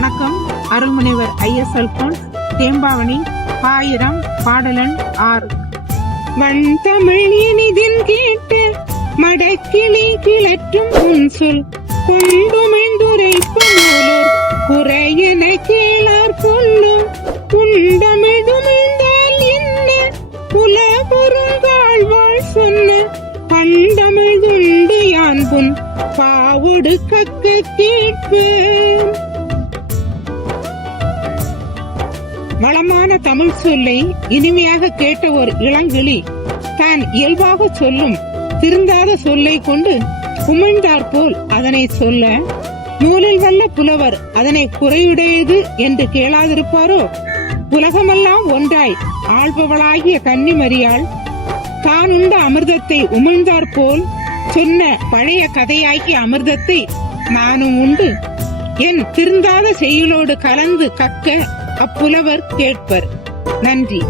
வணக்கம். அருள்முனைவர் ISL cone Thembavani ஆயிரம் பாடலன் ஆறு. வன் தமிழ் இனிதின் கேட்டு மடக்கிளி கிளற்றும் உன் சொல். கொண்டுமிழ்ந்துரைப்பு நூலோர் குறையென கேளார் சொல்லும் உண்டமிழ்துமிழ்ந்தால் என்ன? புல பொருங்காழ்வாள் சொன்ன. பண்டமிழ்துண்டு யான் புன் பாவுடு கக்க கேட்பேன் வளமான தமிழ் சொல்லை இனிமையாக கேட்ட ஒரு இளங்கிளி தான் இயல்பாக சொல்லும் திருந்தாத சொல்லை கொண்டு உமிழ்ந்தார் போல் அதனை சொல்ல நூலில் வல்ல புலவர் அதனை குறையுடையது என்று கேளாதிருப்பாரோ? உலகமெல்லாம் ஒன்றாய் ஆள்பவளாகிய கன்னிமரியாள் தான் உண்ட அமிர்தத்தை உமிழ்ந்தார் போல் சொன்ன பழைய கதையாகிய அமிர்தத்தை நானும் உண்டு. என் திருந்தாத செயலோடு கலந்து கக்க அப்புலவர் கேட்பர். நன்றி.